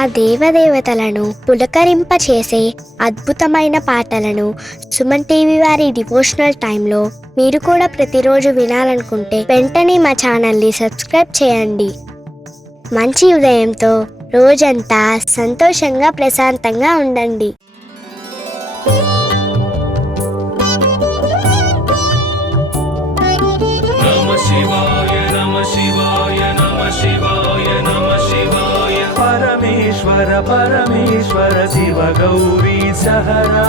ఆ దేవదేవతలను పులకరింపచేసే అద్భుతమైన పాటలను సుమన్ టీవీ వారి డివోషనల్ టైంలో మీరు కూడా ప్రతిరోజు వినాలనుకుంటే వెంటనే మా ఛానల్ని సబ్స్క్రైబ్ చేయండి. మంచి ఉదయంతో రోజంతా సంతోషంగా ప్రశాంతంగా ఉండండి. परमेश्वर परमेश्वर शिव गौरी सहरा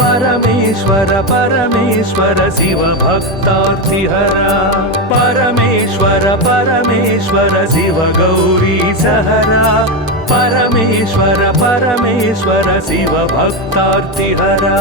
परमेश्वर परमेश्वर शिव भक्तार्तिहरा परमेश्वर परमेश्वर शिव गौरी सहरा परमेश्वर परमेश्वर शिव भक्तार्तिहरा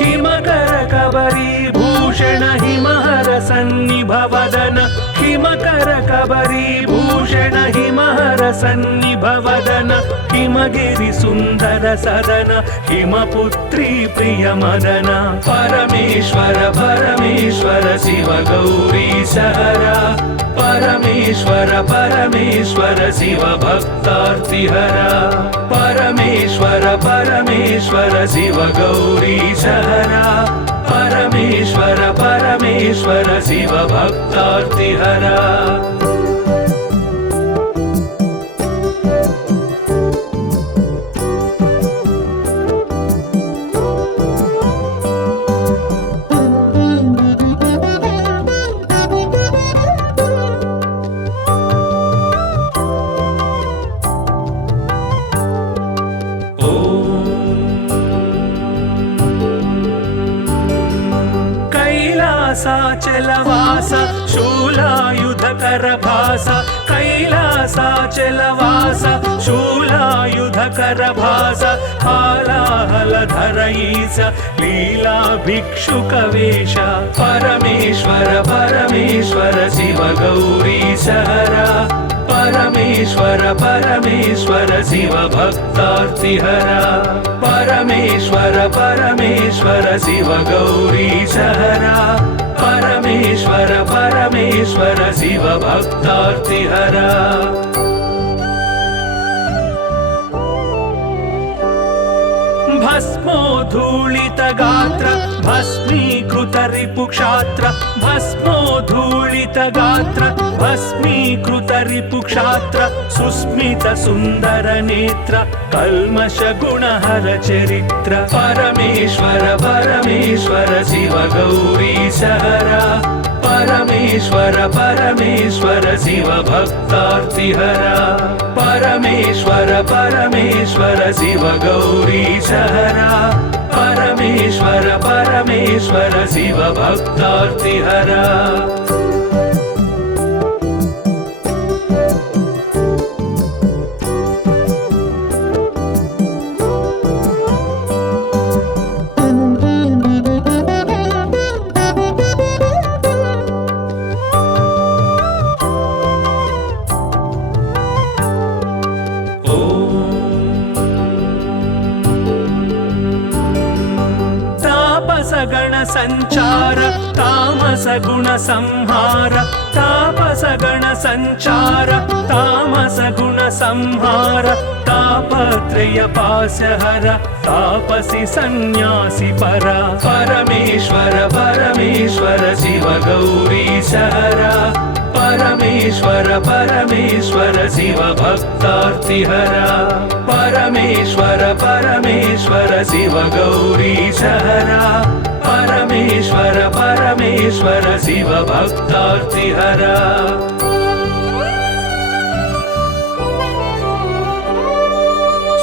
हिमकर कबरी भूषण हिमहर सन्निभवदन हिमकर कबरी भूषण हिमहर सन्निभवदन हिमगिरि सुंदर सदन हिमपुत्री प्रिय मदन परमेश्वर परमेश्वर शिव गौरी सहरा परमेश्वर परमेश्वर शिव भक्तार्तिहरा परमेश्वर परमेश्वर शिव गौरी सहरा परमेश्वर परमेश्वर शिव भक्तार्तिहरा कैलासाचलवास शूलायुधकर भास कैलासाचलवास शूलायुधकर भास हालाहलधर ईश लीला भिक्षुकवेश परमेश्वर परमेश्वर शिव गौरी सहरा परमेश्वर परमेश्वर शिव भक्तार्तिहरा परमेश्वर परमेश्वर शिव गौरी सहरा परमेश्वर परमेश्वर शिव भक्तार्तिहरा भस्मोद्धूलित गात्र भस्मीकृत रिपुक्षात्र भस्मोद्धूलित गात्र भस्मीकृत रिपुक्षात्र सुस्मित सुंदर नेत्र कल्मष गुणहर चरित्र परमेश्वर परमेश्वर शिव गौरी सहरा परमेश्वर परमेश्वर शिव भक्तार्तिहरा परमेश्वर परमेश्वर शिव गौरी सहरा परमेश्वर परमेश्वर शिव भक्तार्तिहरा गण संचार तामस गुण संहार तापस गण संचार तामस गुण संहार तापत्रय पासहर तापसी सन्यासी परा परमेश्वर परमेश्वर शिव गौरी सहरा परमेश्वर परमेश्वर शिव भक्तार्तिहरा परमेश्वर परमेश्वर शिव गौरी सहरा परमेश्वर परमेश्वर शिव भक्तार्तिहरा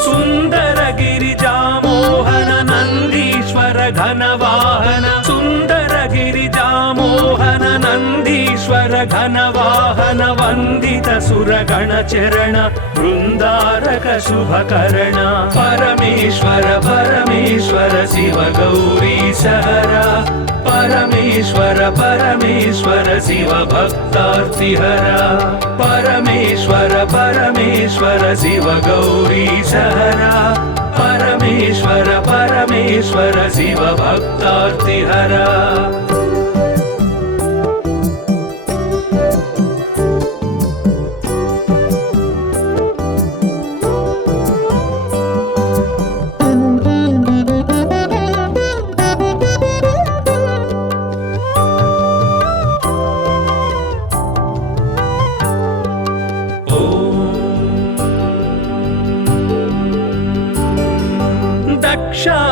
सुंदर गिरिजा मोहन नंदीश्वर घनवाहन सुंदर गिरिजा मोहन नंदीश्वर घनवाहन वंदित सुरगण चरण वृंदारक शुभकर्ण परमेश्वर परमेश्वर शिव गौरी सहरा परमेश्वर परमेश्वर शिव भक्तार्तिहरा परमेश्वर परमेश्वर शिव गौरी सहरा परमेश्वर परमेश्वर शिव भक्तार्तिहरा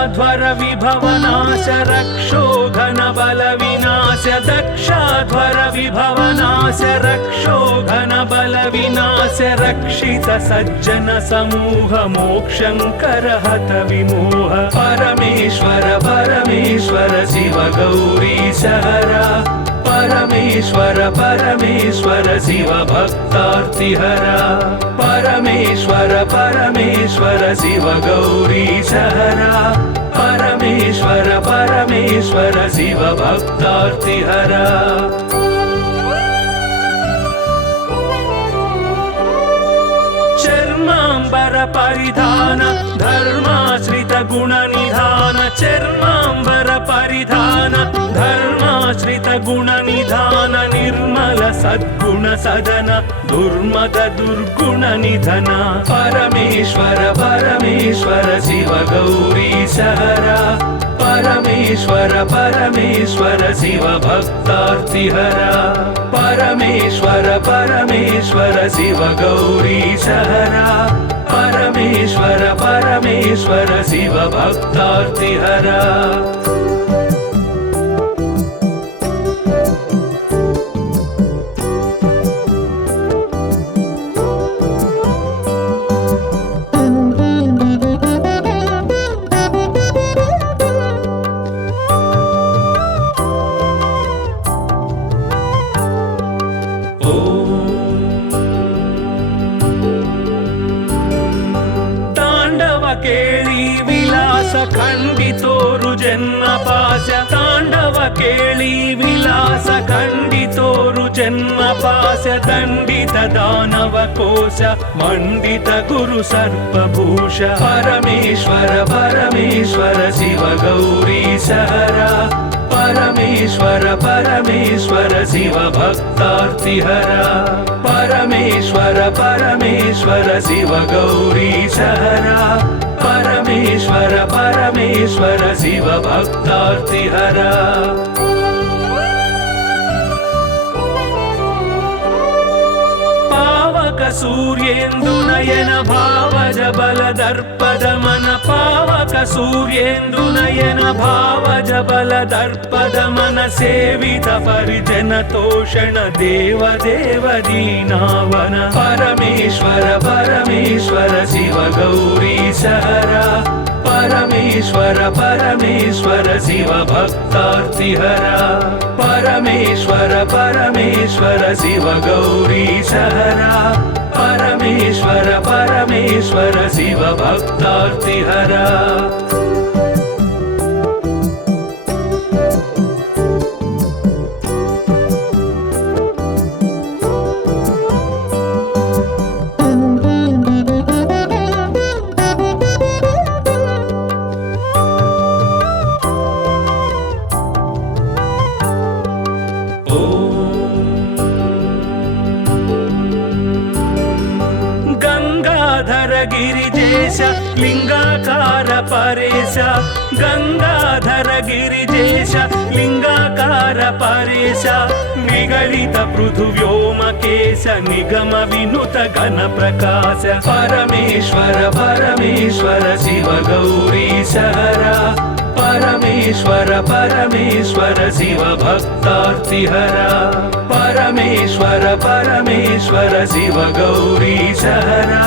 दक्षाध्वर विभवनाश रक्षो घन बल विनाश दक्षाध्वर विभवनाश रक्षो घन बल विनाश रक्षित सज्जन समूह मोक्षंकर हत विमोह परमेश्वर परमेश्वर शिव गौरी सहरा परमेश्वर परमेश्वर शिव भक्तार्तिहरा परमेश्वर परमेश्वर शिव गौरी सहरा परमेश्वर परमेश्वर शिव भक्तार्तिहरा चर्मांबर परिधान धर्माश्रित गुण निधान चर्मांबर परिधान धर्माश्रित गुण निधान निर्मल सद्गुण सदन दुर्मद दुर्गुण निधन परमेश्वर परमेश्वर शिव गौरी सहरा परमेश्वर परमेश्वर शिव भक्तार्तिहरा परमेश्वर परमेश्वर शिव गौरी सहरा परमेश्वर परमेश्वर शिव भक्तार्तिहरा केळी विलास खंडितोरु जन्म पाश तांडव केळी विलास खंडितोरु जन्म पाश दंडित दानव कोश मंडित गुरु सर्पभूष परमेश्वर परमेश्वर शिव गौरी सहरा परमेश्वर परमेश्वर शिव भक्तार्तिहरा परमेश्वर परमेश्वर शिव गौरी सहरा परमेश्वर परमेश्वर शिव भक्तार्तिहरा सूर्येन्दुनयन भावज बल दर्पद मन पावक सूर्येन्दुनयन भावज बल दर्पद मन सेवित परिजन तोषण देव देव दीनावन परमेश्वर परमेश्वर शिव गौरी सहरा परमेश्वर परमेश्वर शिव भक्तार्तिहरा परमेश्वर परमेश्वर शिव गौरी सहरा परमेश्वर परमेश्वर शिव भक्तार्तिहरा गिरिजेश लिंगाकार परेश गंगाधर गिरिजेश लिंगाकार परेश निगलित पृथुव्योमकेश निगम विनुत घन प्रकाश परमेश्वर परमेश्वर शिव गौरी सहरा परमेश्वर परमेश्वर शिव भक्तार्तिहरा परमेश्वर परमेश्वर शिव गौरी सहरा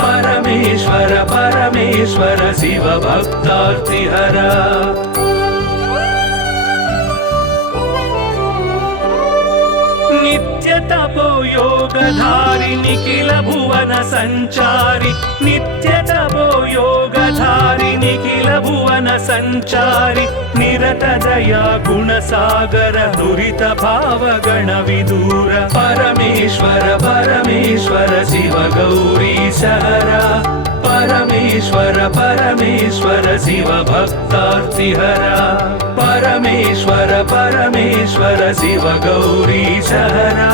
परमेश्वर परमेश्वर शिव भक्तार्तिहरा नित्य तपो योगधारि निखिल भुवन संचारि नित्य तपो योगधारि निखिल भुवन संचारि निरत दया गुण सागर दुरित भाव गण विदूर परमेश्वर परमेश्वर शिव गौरी सहरा परमेश्वर परमेश्वर शिव भक्तार्तिहरा परमेश्वर परमेश्वर शिव गौरी सहरा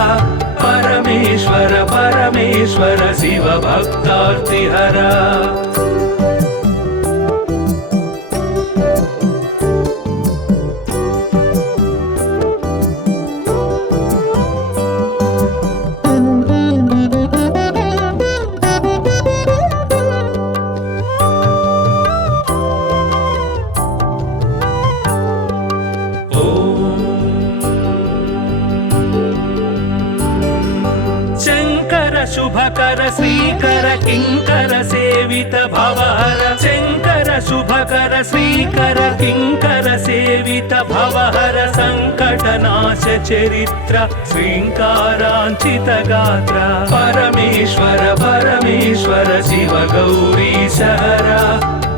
परमेश्वर परमेश्वर शिव भक्तार्तिहरा शुभकर श्रीकर किंकर सेवित भवहर शंकर शुभकर श्रीकर किंकर सेवित भवहर संकटनाश चरित्र श्रींकारांचित गात्र परमेश्वर परमेश्वर शिव गौरी सहरा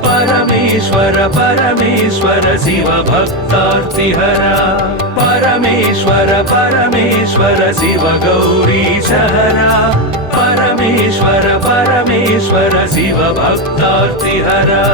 परमेश्वर परमेश्वर शिव भक्तार्तिहरा परमेश्वर परमेश्वर शिव गौरी सहरा परमेश्वर परमेश्वर शिव भक्तार्तिहरा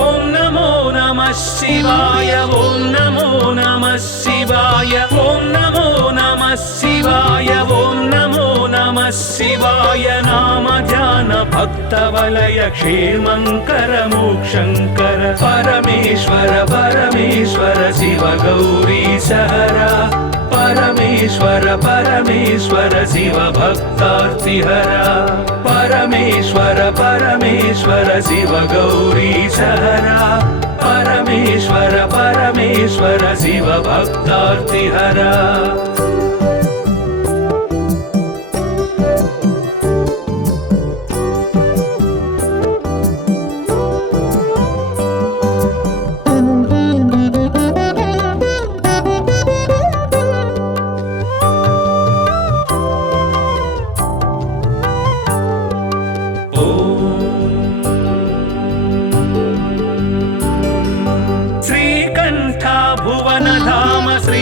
ओम नमो नमः शिवाय ओम नमो नमः शिवाय ओम नमो नमः शिवाय ओम नमो नमः शिवाय नाम ध्यान भक्त वलय क्षेमंकर मोक्षंकर परमेश्वर परमेश्वर शिव गौरी सहरा परमेश्वर परमेश्वर शिव भक्तार्तिहरा परमेश्वर परमेश्वर शिव गौरी सहरा परमेश्वर परमेश्वर शिव भक्तार्तिहरा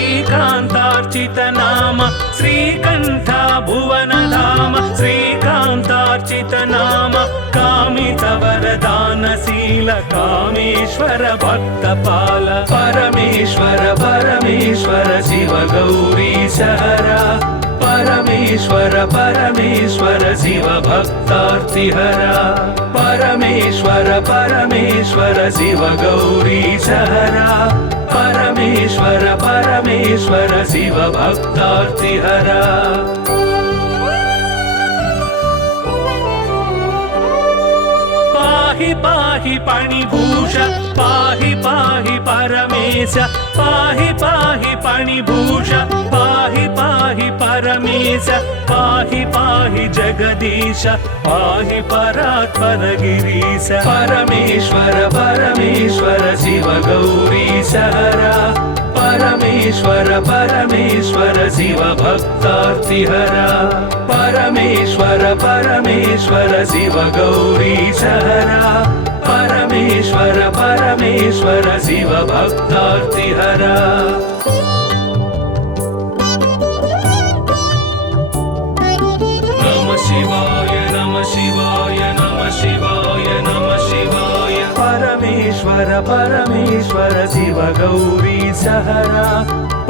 श्रीकांतार्चित नाम श्रीकंठा भुवन धाम श्रीकांतार्चित नाम कामित वरदानशील कामेश्वर भक्तपाल परमेश्वर परमेश्वर शिव गौरी सहरा परमेश्वर परमेश्वर शिव भक्तार्तिहरा परमेश्वर परमेश्वर शिव गौरी सहरा परमेश्वर परमेश्वर शिव भक्तार्तिहरा पाहि पाहि पाणिभूष पाहि पाहि परमेश पाहि पाहि पाणिभूष पाहि पाहि परमेश पाहि पाहि जगदीश पाहि परात्पर गिरीश परमेश्वर परमेश्वर शिव गौरी सहरा परमेश्वर परमेश्वर शिव भक्तार्तिहरा परमेश्वर परमेश्वर शिव गौरी सहरा परमेश्वर परमेश्वर शिव भक्तार्तिहरा नमः शिवाय नमः शिवाय नमः शिवाय नमः शिवाय परमेश्वर परमेश्वर शिव गौरी सहरा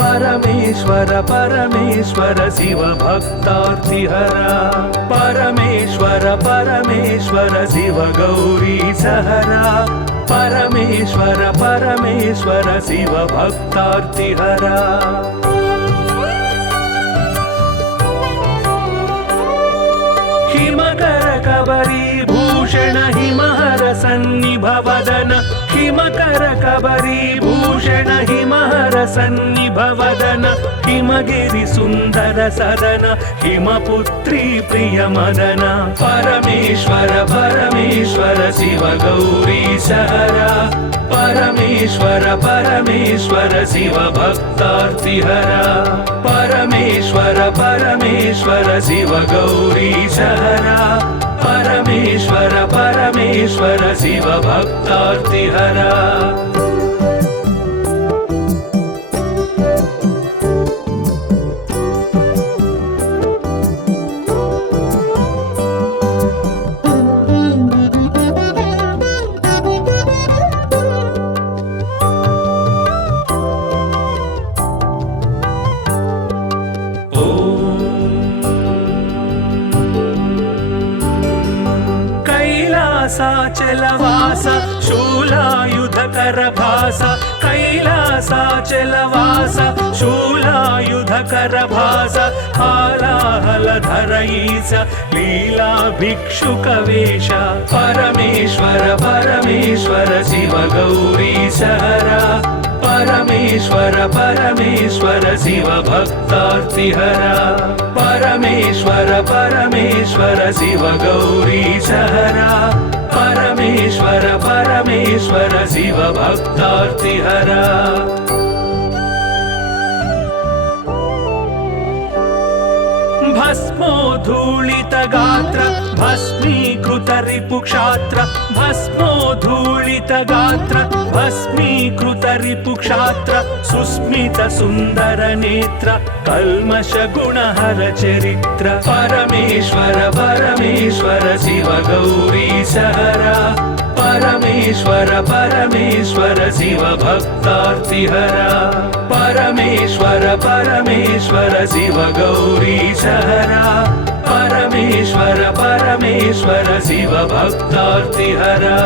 परमेश्वर परमेश्वर शिव भक्तार्तिहरा परमेश्वर परमेश्वर शिव गौरी सहरा परमेश्वर परमेश्वर शिव भक्तार्तिहरा हिमकर कबरी भूषण हिमहर सन्निभवदन हिमकर कबरी भूषण हिमहर सन्निभवदन हिमगिरि सुंदर सदन हिमपुत्री प्रिय मदन परमेश्वर परमेश्वर शिव गौरी सहरा परमेश्वर परमेश्वर शिव भक्तार्तिहरा परमेश्वर परमेश्वर शिव गौरी सहरा परमेश्वर परमेश्वर शिव भक्तार्तिहरा कैलासाचलवास शूलायुधकर भास कैलासाचलवास शूलायुधकर भास हालाहलधर ईश लीला भिक्षुकवेश परमेश्वर परमेश्वर शिव गौरी सहरा परमेश्वर परमेश्वर परमेश्वर शिव भक्तार्तिहरा परमेश्वर परमेश्वर शिव गौरीशहरा परमेश्वर परमेश्वर शिव भक्तार्तिहरा भस्मोद्धूलित गात्र भस्मीकृत रिपुक्षात्र भस्मोद्धूलित गात्र भस्मीकृत रिपुक्षात्र सुस्मित सुन्दर नेत्र कल्मष गुणहर चरित्र परमेश्वर परमेश्वर शिव गौरीशहरा परमेश्वर परमेश्वर शिव भक्तार्तिहरा परमेश्वर परमेश्वर शिव गौरीशहरा परमेश्वर परमेश्वर शिव भक्तार्तिहरा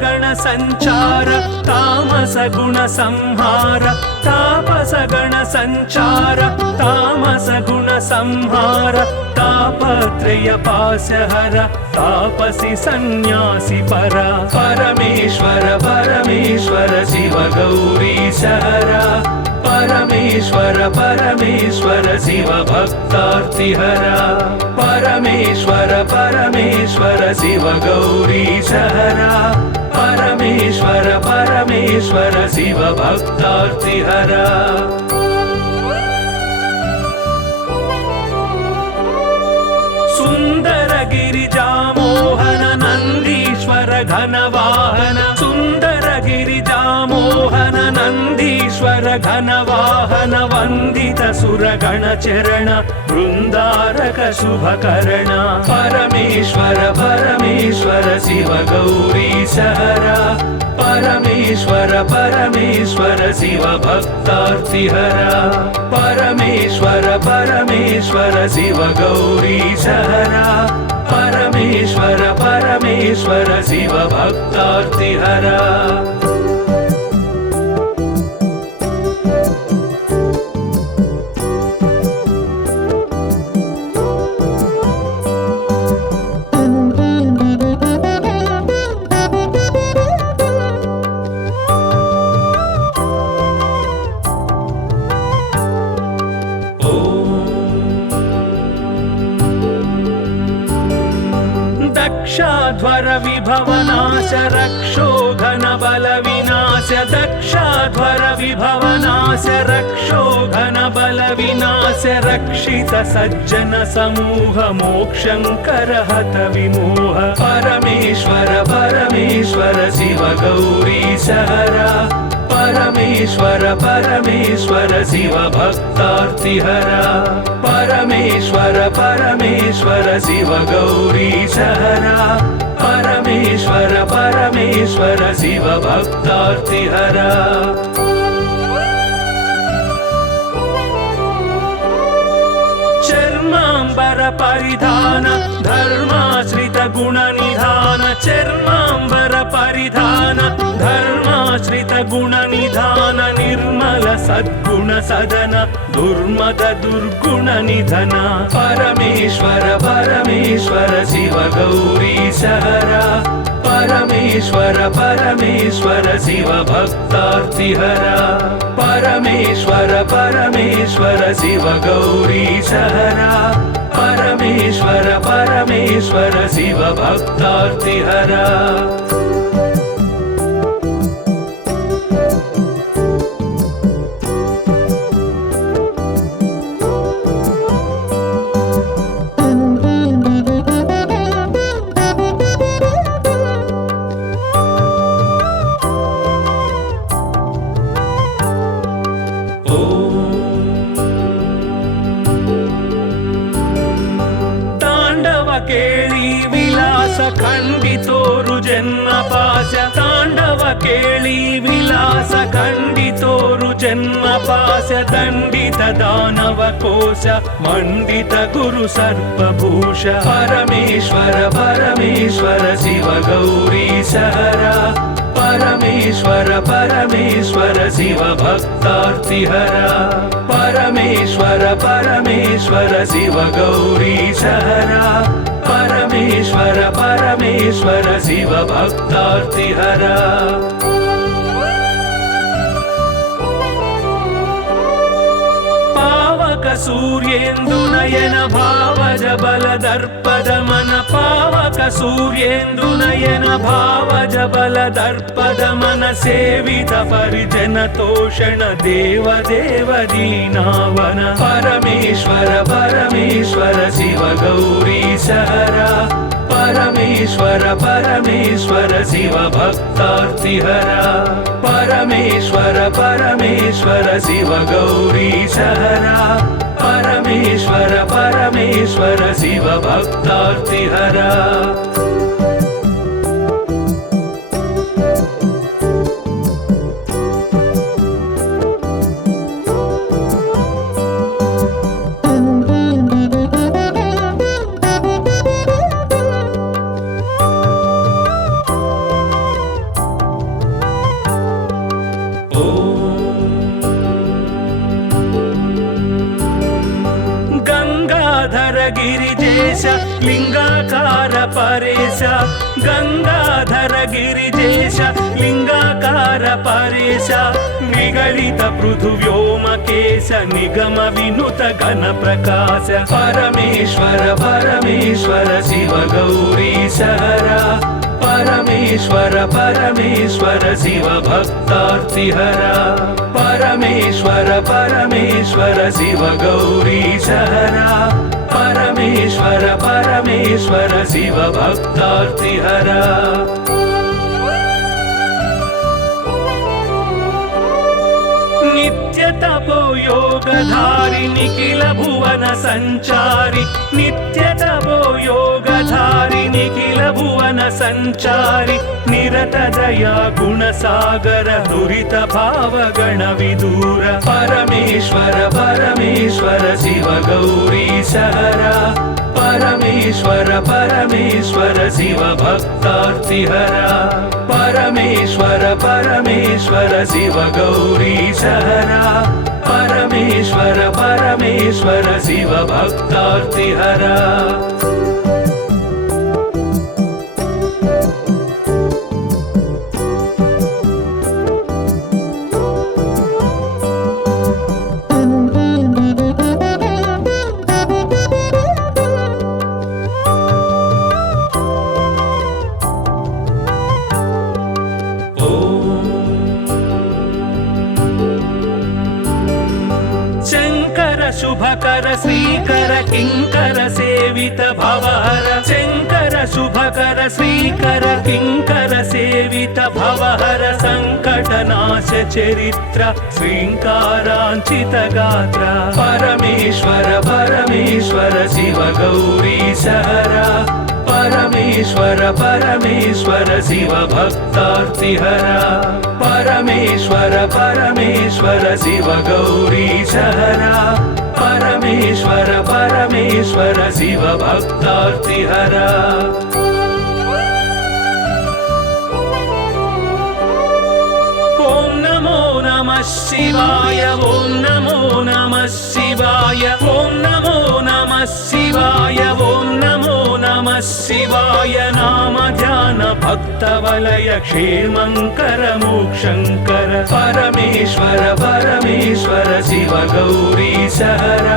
गण संचार तामस गुण संहार तापस गण संचार तामस गुण संहार तापत्रय पाशहर तापसी सन्यासी परा परमेश्वर परमेश्वर शिव गौरीशहरा परमेश्वर परमेश्वर शिव भक्तार्तिहरा परमेश्वर परमेश्वर शिव गौरीशहरा परमेश्वर परमेश्वर शिव भक्तार्तिहरा सुंदर गिरिजा मोहन नंदीश्वर घनवाहन सुंदर गिरिजा मोहन नंदीश्वर घनवाहन वंदित सुरगण चरण वृंदारक शुभकर्ण परमेश्वर परमेश्वर शिव गौरीशहरा परमेश्वर परमेश्वर शिव भक्तार्तिहरा परमेश्वर परमेश्वर शिव गौरीशहरा परमेश्वर परमेश्वर शिव भक्तार्तिहरा दक्षाध्वर विभवनाश रक्षोघन बल विनाश दक्षाध्वर विभवनाश रक्षोघन बल विनाश रक्षित सज्जन समूह मोक्षंकर हत विमोह परमेश्वर परमेश्वर शिव गौरीशहरा परमेश्वर परमेश्वर शिव भक्तार्तिहरा परमेश्वर परमेश्वर शिव गौरीशहरा परमेश्वर परमेश्वर शिव भक्तार्तिहरा चर्मांबर परिधान धर्माश्रित गुण निधान चर्मांबर परिधान धर्माश्रित गुण निधान निर्मल सद्गुण सदन दुर्मद दुर्गुण निधन परमेश्वर परमेश्वर शिव गौरीशहरा परमेश्वर परमेश्वर शिव भक्तार्तिहरा परमेश्वर परमेश्वर शिव गौरीशहरा परमेश्वर परमेश्वर शिव भक्तार्तिहरा ಕೇಳಿ ವಿಲಾಸ ಖಂಡಿತೋರು ಜನ್ಮ ಪಾಶ ತಾಂಡವ ಕೇಳಿ ವಿಲಾಸ ಖಂಡಿತೋರು ಜನ್ಮ జన్మ పాశ దండిత దానవ కోశ మండిత గురు సర్పభూష పరమేశ్వర పరమేశ్వర శివ గౌరీశహర పరమేశ్వర పరమేశ్వర శివ భక్తార్తిహర పరమేశ్వర పరమేశ్వర శివ గౌరీశహర పరమేశ్వర పరమేశ్వర శివ భక్తార్తిహర పావక సూర్యేందు నయన భావజ బల దర్పదమన పావక సూర్యేందు నయన భావజ బల దర్పదమన సేవిత పరిజన తోషణ దేవ దేవ దీనావన పరమేశ్వర పరమేశ్వర శివ గౌరీశహర పరమేశ్వర పరమేశ్వర శివ భక్తార్తిహర పరమేశ్వర పరమేశ్వర శివ గౌరీశహర పరమేశ్వర పరమేశ్వర శివ భక్తార్తిహర గిరిజేశ లింగాకార పరేశ గంగాధర గిరిజేశ లింగాకార పరేశ నిగళిత పృథువ్యోమకేశ నిగమ వినుత గణ ప్రకాశ పరమేశ్వర పరమేశ్వర శివ గౌరీశహర పరమేశ్వర పరమేశ్వర శివ భక్తార్తిహర పరమేశ్వర పరమేశ్వర శివ గౌరీశహర పరమేశ్వర పరమేశ్వర శివ భక్తార్తిహర నిత్య తపో యోగధారి నిఖిల భువన సంచారి నిత్య తపో యోగధారి నిఖిల భువన సంచారి నిరత దయా గుణ సాగర దురిత భావ గణ విదూర పరమేశ్వర పరమేశ్వర శివ గౌరీశహర పరమేశ్వర పరమేశ్వర శివ భక్తార్తిహర పరమేశ్వర పరమేశ్వర శివ గౌరీశహర పరమేశ్వర పరమేశ్వర శివ భక్తార్తిహర శుభకర శ్రీకర కింకర సేవిత భవహర శంకర శుభకర శ్రీకర కింకర సేవిత భవహర సంకటనాశ చరిత్ర శ్రీంకారాంచిత గాత్ర పరమేశ్వర పరమేశ్వర శివ గౌరీశహర పరమేశ్వర పరమేశ్వర శివ భక్తార్తిహర పరమేశ్వర పరమేశ్వర శివ గౌరీశహర పరమేశ్వర పరమేశ్వర శివ భక్తార్తిహర ఓం నమో నమః శివాయ ఓం నమో నమః శివాయ ఓం నమో నమః శివాయ ఓం నమో నమః శివాయ నామ ధ్యాన భక్త వలయ క్షేమంకర మోక్షంకర పరమేశ్వర పరమేశ్వర శివ గౌరీశహర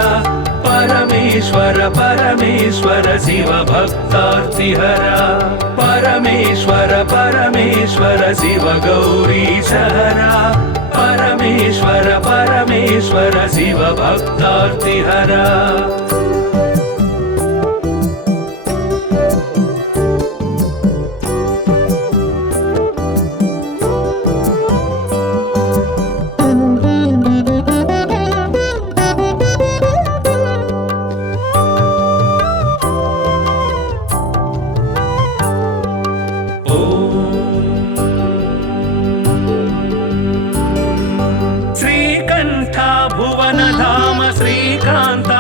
పరమేశ్వర పరమేశ్వర శివ భక్తార్తిహర పరమేశ్వర పరమేశ్వర శివ గౌరీశహర పరమేశ్వర పరమేశ్వర శివ భక్తార్తిహర శ్రీకర भुवनधाम श्रीकान्तार्चितनाम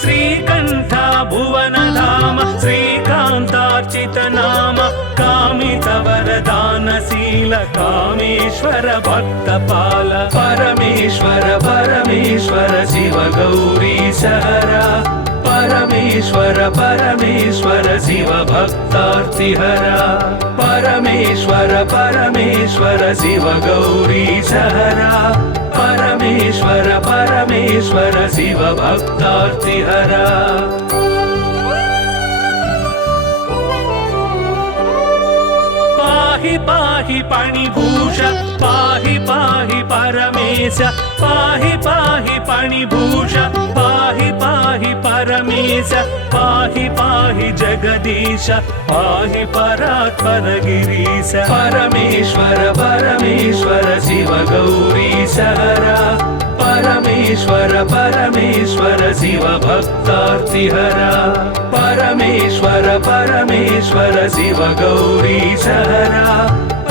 श्रीकण्ठ भुवनधाम श्रीकान्तार्चितनाम कामितवरदानशील कामेश्वर भक्तपाल परमेश्वर परमेश्वर शिव गौरीशहरा परमेश्वर परमेश्वर शिव भक्तार्तिहरा परमेश्वर परमेश्वर शिव गौरीशहरा परमेश्वर परमेश्वर शिव भक्तार्तिहरा पाहि पाहि पणिभूष पाहि पाहि परमेश पाहि पाहि पणिभूष पाहि पाहि परमेश पाहि पाहि जगदीश पाहि परात्पर गिरीश परमेश्वर परमेश्वर शिव गौरीशहरा परमेश्वर परमेश्वर शिव भक्तार्तिहरा परमेश्वर परमेश्वर शिव गौरीशहरा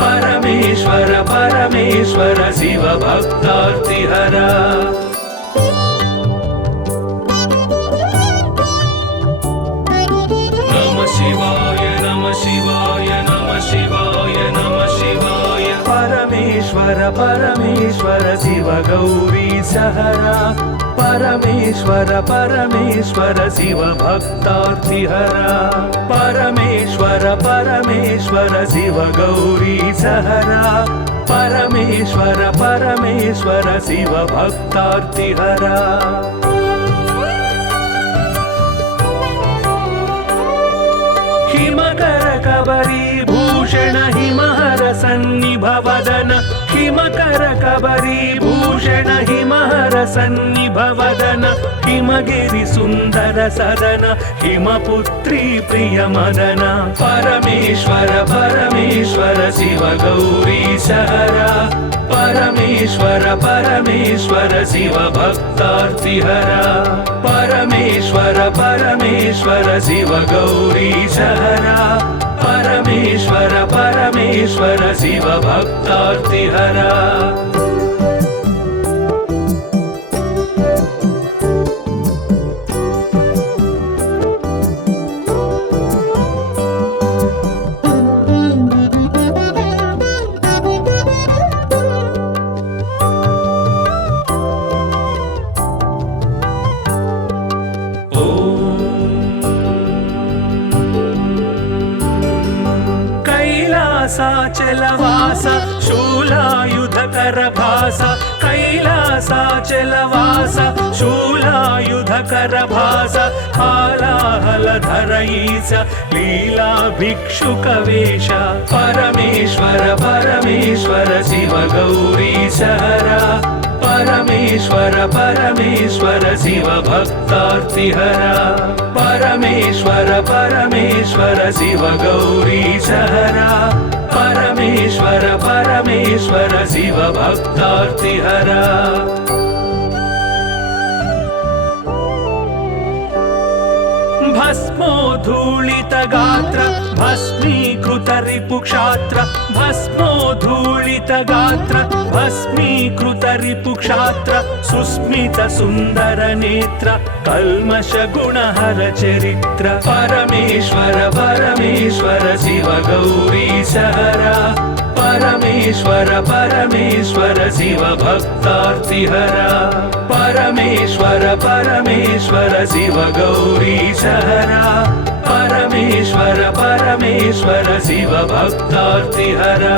परमेश्वर परमेश्वर शिव भक्तार्तिहरा नमः शिवाय नमः शिवाय नमः शिवाय नमः शिवाय परमेश्वर परमेश्वर शिव गौरीशहरा परमेश्वर परमेश्वर शिव भक्तार्तिहरा परमेश्वर परमेश्वर शिव गौरीशहरा परमेश्वर परमेश्वर शिव भक्तार्तिहरा हिमकर कबरी भूषण हिमहर सन्निभवदन हिमकर कबरी भूषण हिमहर सन्निभवदन हिमगिरि सुन्दर सदन हिमपुत्री प्रिय मदन परमेश्वर परमेश्वर शिव गौरीशहरा परमेश्वर परमेश्वर शिव भक्तार्तिहरा परमेश्वर परमेश्वर शिव गौरीशहरा परमेश्वर परमेश्वर शिव भक्तार्तिहरा कैलासाचलवास शूलायुधकर भास कैलासाचलवास शूलायुधकर भास हालाहलधर ईश लीला भिक्षुकवेश परमेश्वर परमेश्वर शिव गौरीशहरा परमेश्वर परमेश्वर शिव भक्तार्तिहरा परमेश्वर परमेश्वर शिव गौरीशहरा परमेश्वर परमेश्वर शिव भक्तार्तिहरा भस्मोद्धूलित गात्र भस्मीकृत रिपुक्षात्र भस्मोद्धूलित गात्र भस्मीकृत रिपुक्षात्र सुस्मित सुन्दर नेत्र कल्मष गुणहर चरित्र परमेश्वर परमेश्वर शिव गौरीशहरा परमेश्वर परमेश्वर शिव भक्तार्तिहरा परमेश्वर परमेश्वर शिव गौरीशहरा परमेश्वर परमेश्वर शिव भक्तार्तिहरा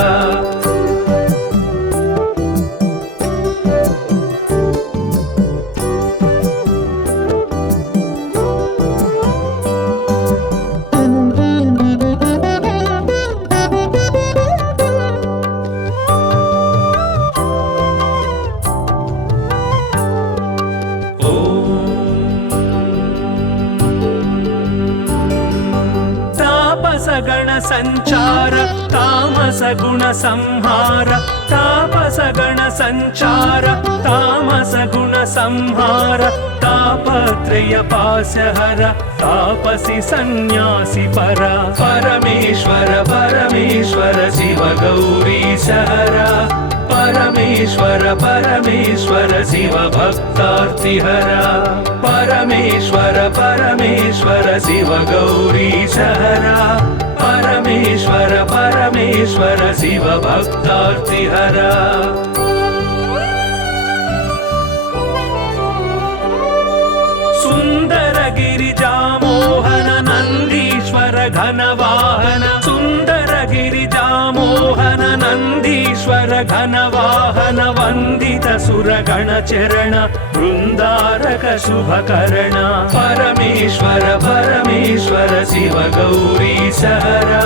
गण संचार तामस गुण संहार तापस गण संचार तामस गुण संहार तापत्रय पाशहर तापसी सन्यासी परा परमेश्वर परमेश्वर शिव गौरीशहरा परमेश्वर परमेश्वर शिव भक्तार्तिहरा परमेश्वर परमेश्वर शिव गौरीशहरा परमेश्वर परमेश्वर शिव भक्तार्तिहरा सुंदर गिरिजामोहन नंदीश्वर घनवाहन सुंदर गिरिजामोहन नंदीश्वर घनवाहन वंदित सुरगण चरण वृंदारक शुभकरण परमेश्वर परमेश्वर शिव गौरीशहरा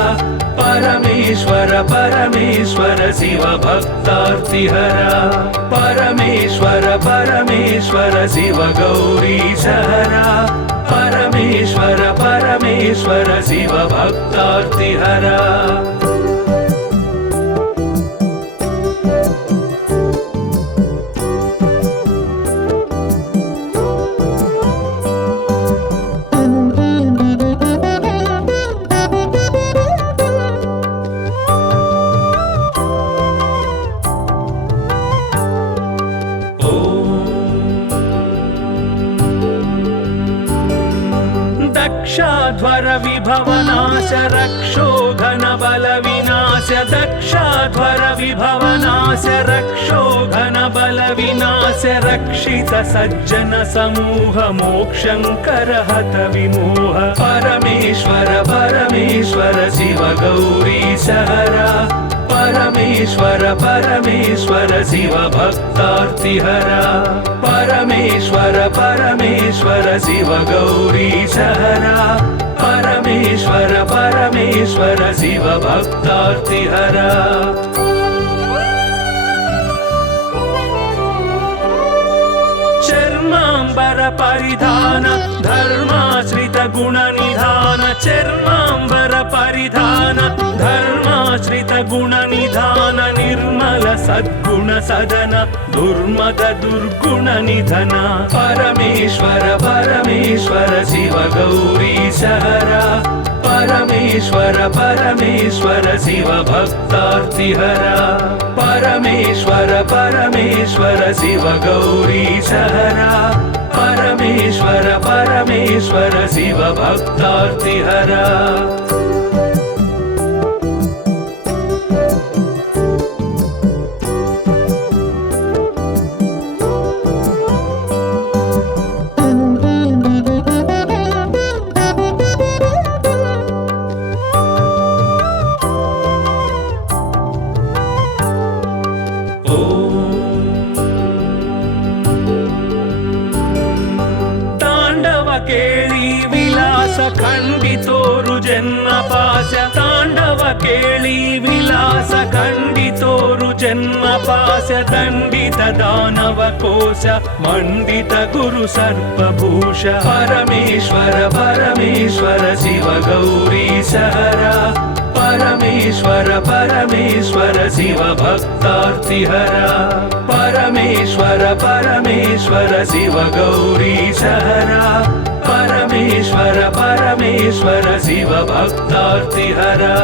परमेश्वर परमेश्वर शिव भक्तार्तिहरा परमेश्वर परमेश्वर शिव गौरीशहरा परमेश्वर परमेश्वर शिव भक्तार्तिहरा दक्षाध्वर विभवनाश रक्षोघन बल विनाश दक्षाध्वर विभवनाश रक्षोघन बल विनाश रक्षित सज्जन समूह मोक्षंकर हत विमोह परमेश्वर परमेश्वर शिव गौरीशहरा परमेश्वर परमेश्वर शिव भक्तार्तिहरा परमेश्वर परमेश्वर शिव गौरीशहरा परमेश्वर परमेश्वर शिव भक्तार्तिहरा चर्मांबर परिधान धर्माश्रित गुण निधान चर्मांबर परिधान धर्माश्रित गुण निधान निर्मल सद्गुण सदन दुर्मद दुर्गुण निधन परमेश्वर परमेश्वर शिव गौरीशहरा परमेश्वर परमेश्वर शिव भक्तार्तिहरा परमेश्वर परमेश्वर शिव गौरीशहरा परमेश्वर परमेश्वर शिव भक्तार्तिहरा केळी विलास खंडितोरु जन्म पाश तांडव केळी विलास खंडितोरु जन्म पाश दंडित दानव कोश मंडित गुरु सर्पभूष परमेश्वर परमेश्वर शिव गौरीशहरा परमेश्वर परमेश्वर शिव भक्तार्तिहरा परमेश्वर परमेश्वर शिव गौरीशहरा परमेश्वर परमेश्वर शिव भक्तार्तिहरा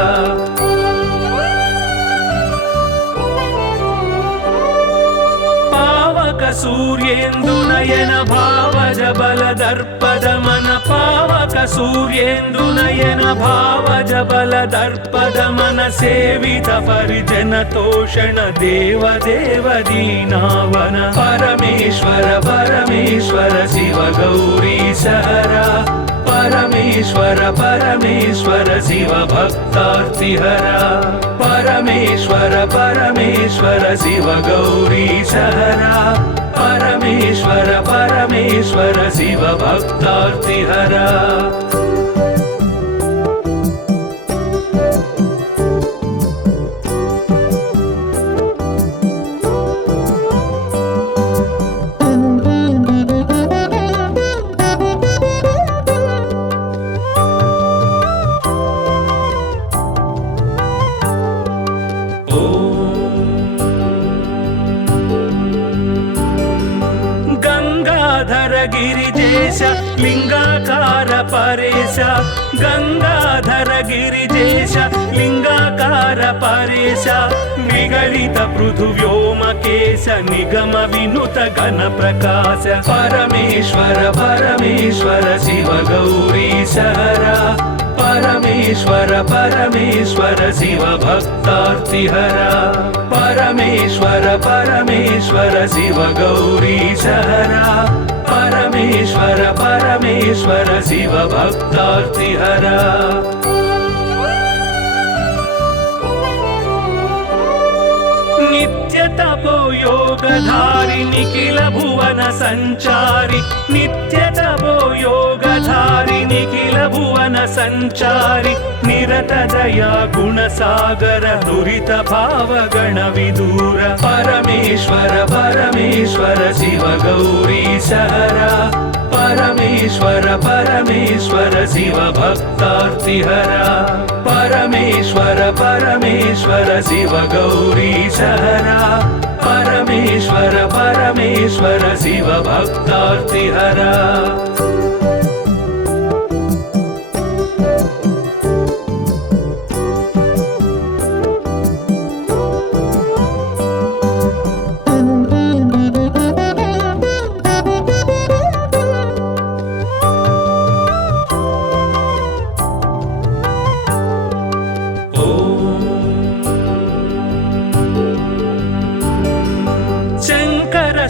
पावक सूर्येन्दुनयन भावज बल दर्पद मन पावक सूर्येन्दुनयन भावज बल दर्पद मन सेवित परिजन तोषण देव देव दीनावन परमेश्वर परमेश्वर शिव गौरीशहरा परमेश्वर परमेश्वर शिव भक्तार्तिहरा परमेश्वर परमेश्वर शिव गौरीशहरा परमेश्वर परमेश्वर शिव भक्तार्तिहरा गंगाधर गिरिजेश लिंगाकार परेश गंगाधर गिरिजेश लिंगाकार परेश निगलित पृथुव्योमकेश निगम विनुत घन प्रकाश परमेश्वर परमेश्वर शिव गौरीश हरा परमेश्वर परमेश्वर शिव भक्तार्तिहरा परमेश्वर परमेश्वर शिव गौरीश हरा परमेश्वर परमेश्वर शिव भक्तार्तिहरा नित्य तपो योगधारि निखिल भुवन संचारि नित्य तपो योगधारि निखिल भुवन संचारि निरत दया गुण सागर दुरित भाव गण विदूर परमेश्वर परमेश्वर शिव गौरीश हरा परमेश्वर परमेश्वर शिव भक्तार्तिहरा परमेश्वर परमेश्वर शिव गौरीश हरा परमेश्वर परमेश्वर शिव भक्तार्तिहरा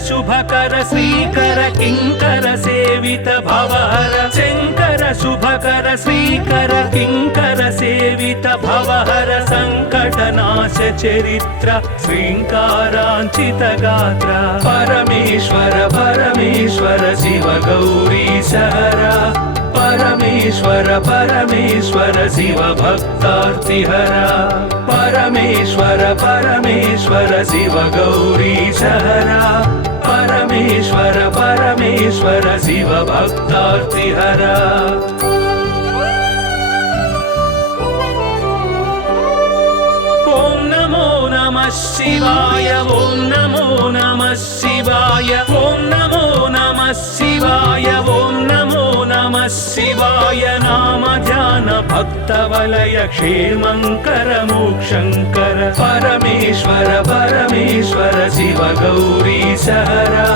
शुभकर श्रीकर किंकर सेवित भवहर शंकर शुभकर श्रीकर किंकर सेवित भवहर संकटनाश चरित्र श्रींकारांचित गात्र परमेश्वर परमेश्वर शिव गौरीश हरा परमेश्वर परमेश्वर शिव भक्तार्तिहरा परमेश्वर परमेश्वर शिव गौरीश हरा परमेश्वर परमेश्वर शिव भक्तार्तिहरा ओम नमो नमः शिवाय ओम नमो नमः शिवाय ओम नमो नमः शिवाय ओम नमो नमः शिवाय नाम ध्यान भक्त वलय क्षेमंकर मोक्षंकर परमेश्वर परमेश्वर शिव गौरीश हरा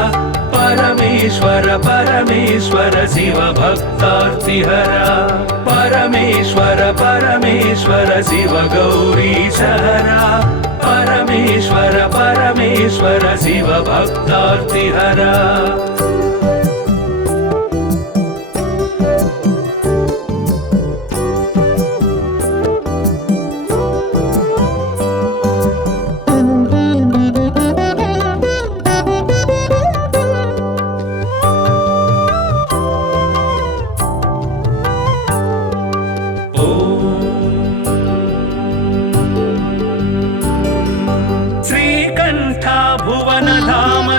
परमेश्वर परमेश्वर शिव भक्तार्तिहरा परमेश्वर परमेश्वर शिव गौरीश हरा परमेश्वर परमेश्वर शिव भक्तार्तिहरा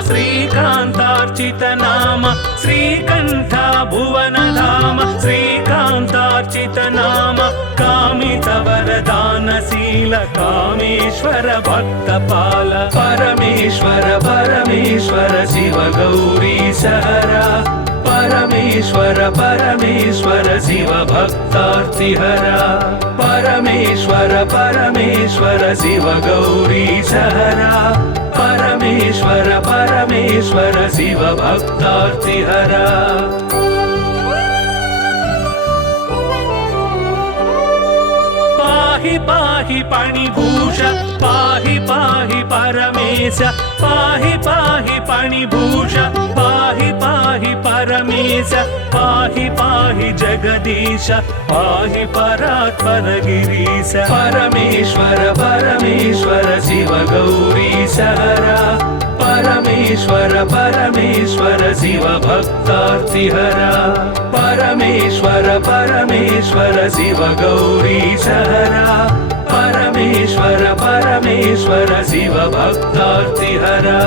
श्रीकांतार्चित नाम श्रीकंठ भुवन धाम श्रीकांतार्चित नाम कामित वरदानशील कामेश्वर भक्तपाल परमेश्वर परमेश्वर शिव गौरीश हरा परमेश्वर परमेश्वर शिव भक्तार्तिहरा परमेश्वर परमेश्वर शिव गौरीश हरा परमेश्वर परमेश्वर शिव भक्तार्तिहरा पाहि पाहि पाणिभूष पाहि पाहि परमेश पाहि पाहि पाणिभूष पाहि पाहि परमेश पाहि पाहि जगदीश पाहि परात्पर गिरीश परमेश्वर परमेश्वर शिव गौरीश हरा परमेश्वर परमेश्वर शिव भक्तार्तिहरा परमेश्वर परमेश्वर शिव गौरीश हरा परमेश्वर परमेश्वर शिव भक्तार्तिहरा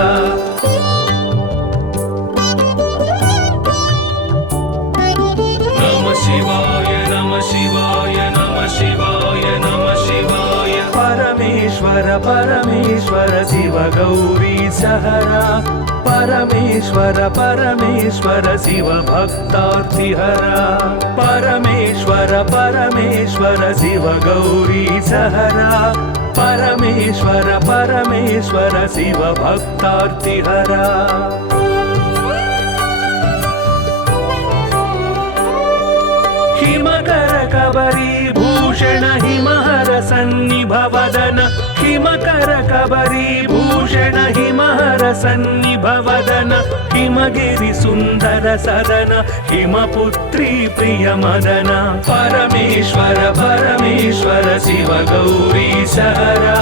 नमः शिवाय नमः शिवाय नमः शिवाय नमः शिवाय परमेश्वर परमेश्वर शिव गौरीश हरा परमेश्वर परमेश्वर शिव भक्तार्तिहरा परमेश्वर परमेश्वर शिव गौरी सहरा परमेश्वर परमेश्वर शिव भक्तार्तिहरा हिमकर कबरी भूषण हिमहर सन्निभवदन हिमकर कबरी भूषण हिमहर सन्निभवदन हिमगिरि सुन्दर सदन हिमपुत्री प्रिय मदन परमेश्वर परमेश्वर शिव गौरी सहरा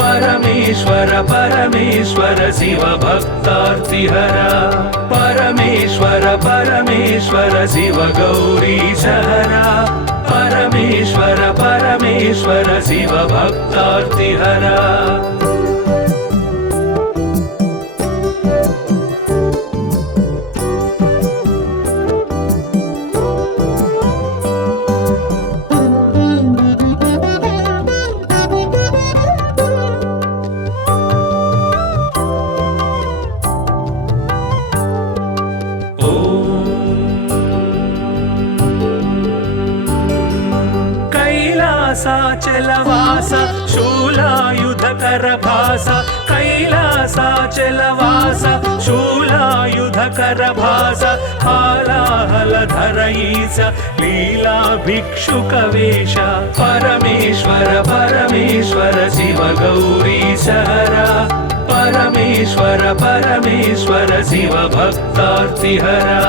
परमेश्वर परमेश्वर शिव भक्तार्तिहरा परमेश्वर परमेश्वर शिव गौरी सहरा परमेश्वर परमेश्वर शिव भक्तार्तिहरा कैलासाचलवास शूलायुधकर भास कैलासाचलवास शूलायुधकर भास हालाहलधर ईश लीला भिक्षुकवेश परमेश्वर परमेश्वर शिव गौरी सहरा परमेश्वर परमेश्वर शिव भक्तार्तिहरा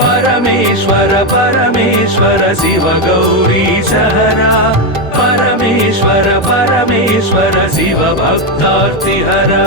परमेश्वर परमेश्वर शिव गौरी सहरा परमेश्वर परमेश्वर शिव भक्तार्तिहरा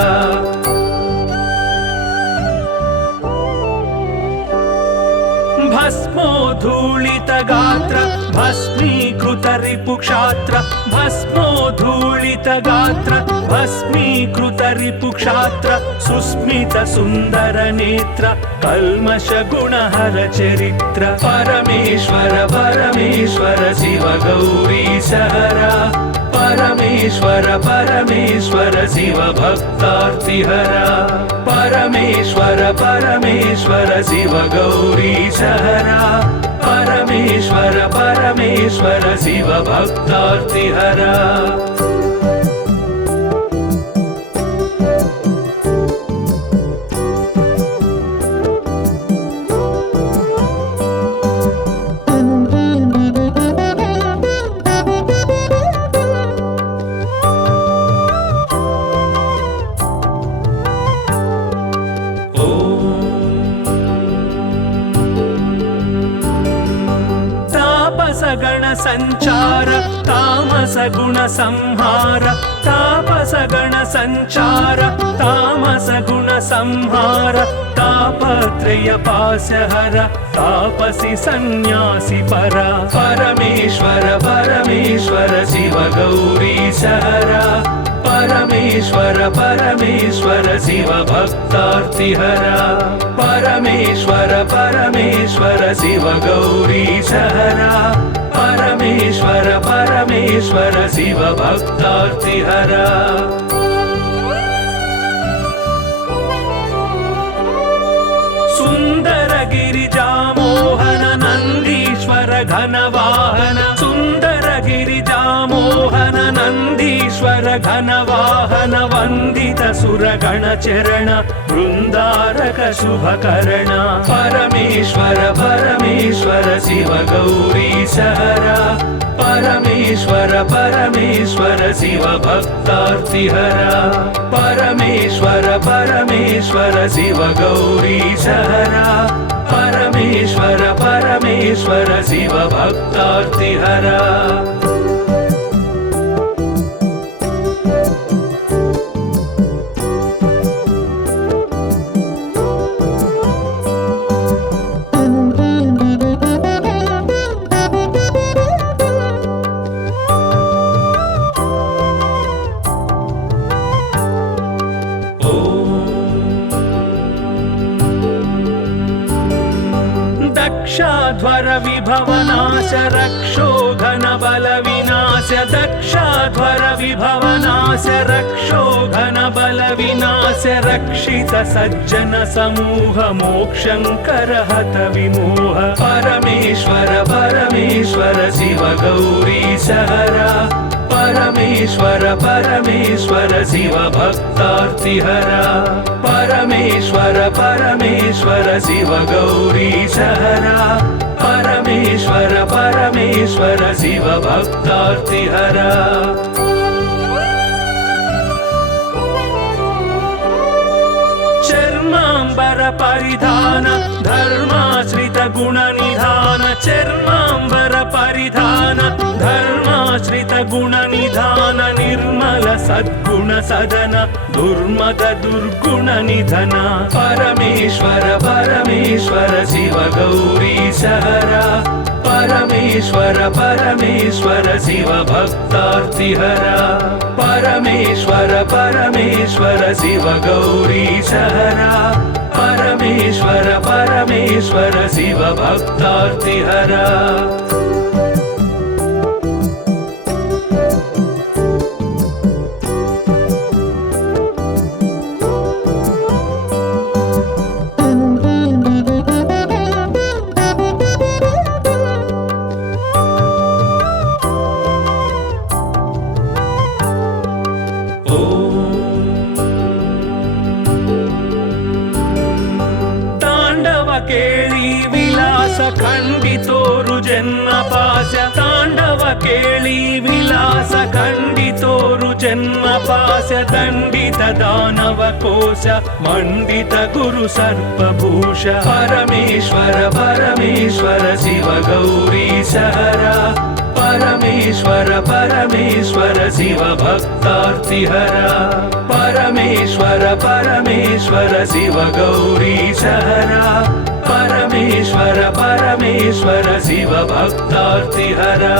भस्मोद्धूलित गात्र भस्मीकृत रिपुक्षात्र भस्मोद्धूलित गात्र भस्मीकृत रिपुक्षात्र सुस्मित सुन्दर नेत्र कल्मष गुणहर चरित्र परमेश्वर परमेश्वर शिव गौरी सहरा परमेश्वर परमेश्वर शिव भक्तार्तिहरा परमेश्वर परमेश्वर शिव गौरी सहरा परमेश्वर परमेश्वर शिव भक्तार्तिहरा गण संचार तामस गुण संहार तापस गण संचार तामस गुण संहार तापत्रय पाशहर तापसी सन्यासी परा परमेश्वर परमेश्वर शिव गौरी सहरा परमेश्वर परमेश्वर शिव भक्तार्तिहरा परमेश्वर परमेश्वर शिव गौरी सहरा परमेश्वर परमेश्वर शिव भक्तार्तिहरा सुंदर गिरिजा मोहन नंदीश्वर घनवाहन सुंदर गिरिजा मोहन नंदीश्वर घनवाहन वंदित सुरगण चरण वृंदारक शुभकर्ण परमेश्वर परमेश्वर शिव गौरी सहरा परमेश्वर परमेश्वर शिव भक्तार्तिहरा परमेश्वर परमेश्वर शिव गौरी सहरा परमेश्वर परमेश्वर शिव भक्तार्तिहरा दक्षाध्वर विभवनाश रक्षो घन बल विनाश दक्षाध्वर विभवनाश रक्षो घन बल विनाश रक्षित सज्जन समूह मोक्षंकर हत विमोह परमेश्वर परमेश्वर शिव गौरी सहरा परमेश्वर परमेश्वर शिव भक्तार्तिहरा परमेश्वर परमेश्वर शिव गौरी सहरा परमेश्वर परमेश्वर शिव भक्तार्तिहरा चर्मांबर परिधान धर्माश्रित गुण निधान चर्मांबर परिधान धर्माश्रित गुण निधान निर्मल सद्गुण सदन दुर्मद दुर्गुण निधन परमेश्वर परमेश्वर शिव गौरी सहरा परमेश्वर परमेश्वर शिव भक्तार्तिहरा परमेश्वर परमेश्वर शिव गौरी सहरा परमेश्वर परमेश्वर शिव भक्तार्तिहरा केळी विलास खंडितोरु जन्म पाश तांडव केळी विलास खंडितोरु जन्म पाश दंडित दानव कोश मंडित गुरु सर्पभूष परमेश्वर परमेश्वर शिव गौरी सहरा परमेश्वर परमेश्वर शिव भक्तार्तिहरा परमेश्वर परमेश्वर शिव गौरी सहरा परमेश्वर परमेश्वर शिव भक्तार्तिहरा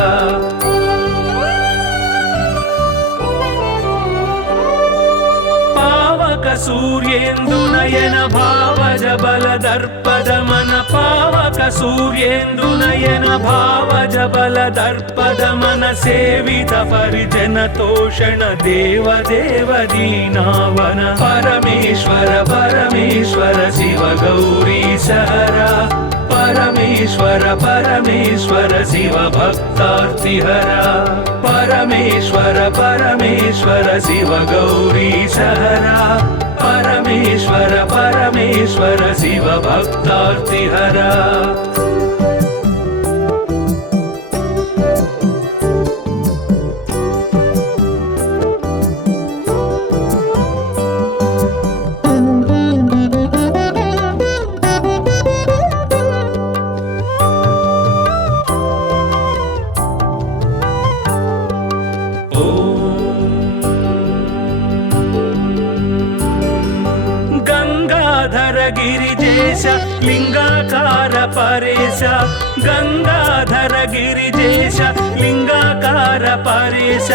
पावक सूर्येन्दु नयन भावज बल दर्पद मन पावक सूर्येन्दु नयन भावज बल दर्पद मन सेवित परिजन तोषण देव देव दीनावन परमेश्वर परमेश्वर शिव गौरी सहरा परमेश्वर परमेश्वर शिव भक्तार्तिहरा परमेश्वर परमेश्वर शिव गौरी सहरा परमेश्वर परमेश्वर शिव भक्तार्तिहरा गिरिजेश लिंगाकार परेश गंगाधर गिरिजेश लिंगाकार परेश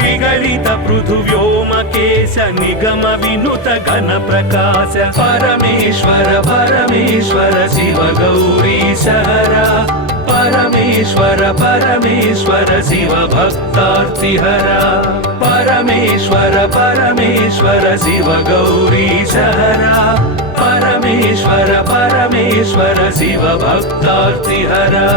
निगलित पृथुव्योमकेश निगम विनुत घन प्रकाश परमेश्वर परमेश्वर शिव गौरी सहरा परमेश्वर परमेश्वर शिव भक्तार्तिहरा परमेश्वर परमेश्वर शिव गौरी सहरा परमेश्वर परमेश्वर शिव भक्तार्तिहरा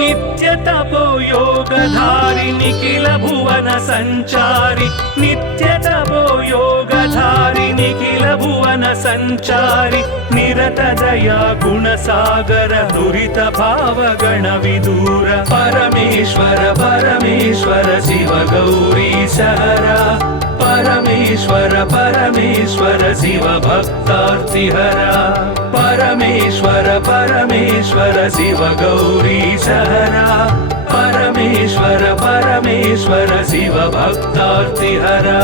नित्य तपो योगधारि निखिल भुवन संचारि नित्य तपो योगधारि निखिल भुवन संचारि निरत दया गुण सागर दुरित भाव गण विदूर परमेश्वर परमेश्वर शिव गौरी सहरा परमेश्वर परमेश्वर शिव भक्तार्तिहरा परमेश्वर परमेश्वर शिव गौरी सहरा परमेश्वर परमेश्वर शिव भक्तार्तिहरा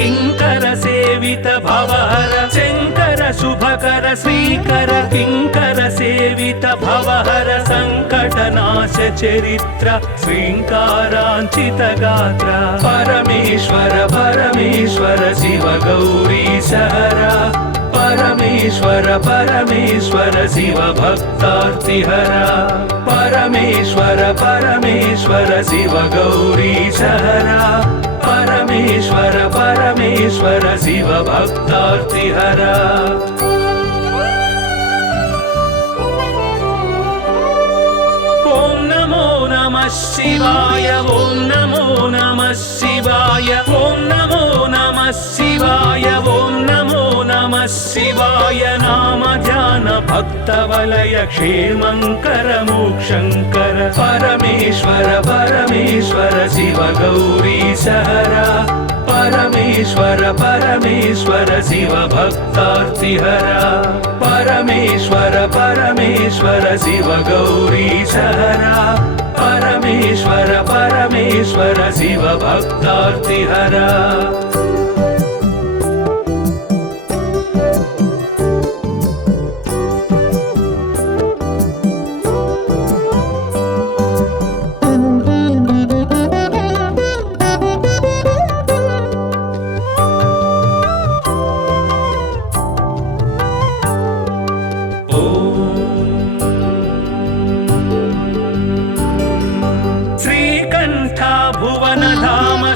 किङ्कर सेवित भवहर शङ्कर शुभकर श्रीकर किङ्कर सेवित भवहर सङ्कटनाश चरित्र श्रीङ्काराञ्चित गात्र परमेश्वर परमेश्वर शिव गौरी सहरा परमेश्वर परमेश्वर शिव भक्तार्तिहरा परमेश्वर परमेश्वर शिव गौरी सहरा परमेश्वर परमेश्वर शिव भक्तार्तिहरा ॐ नमो नमः शिवाय ॐ नमो नमः शिवाय ॐ नमो नमः शिवाय ॐ नमो नमः शिवाय नाम ध्यान भक्तवलय क्षेमङ्कर मोक्षङ्कर परमेश्वर परमेश्वर शिव गौरी सहरा परमेश्वर परमेश्वर शिव भक्तार्तिहरा परमेश्वर परमेश्वर शिव गौरी सहरा परमेश्वर परमेश्वर शिव भक्तार्तिहरा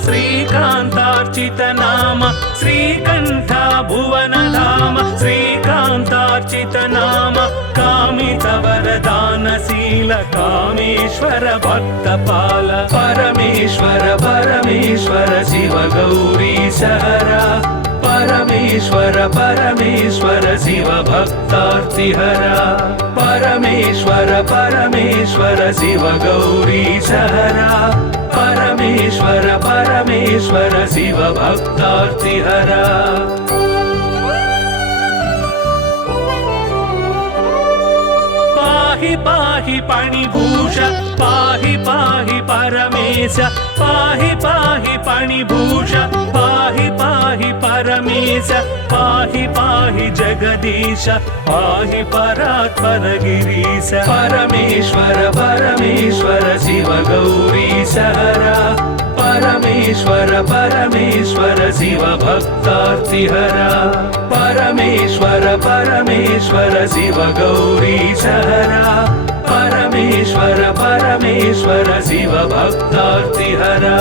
श्रीकान्तार्चित नाम श्रीकण्ठ भुवन धाम श्रीकान्तार्चित नाम कामित वरदानशील कामेश्वर भक्तपाल परमेश्वर परमेश्वर शिव गौरी सहरा परमेश्वर परमेश्वर शिव भक्तार्तिहरा परमेश्वर परमेश्वर शिव गौरी सहरा परमेश्वर परमेश्वर शिव भक्तार्तिहरा पाहि पाहि पाणिभूष पाहि पाहि परमेश पाहि पाहि पाणिभूष पाहि पाहि परमेश पाहि पाहि जगदीश पाहि परात्पर गिरीश परमेश्वर परमेश्वर शिव गौरी सहरा परमेश्वर परमेश्वर शिव भक्तार्तिहरा परमेश्वर परमेश्वर शिव गौरी सहरा परमेश्वर परमेश्वर शिव भक्तार्तिहरा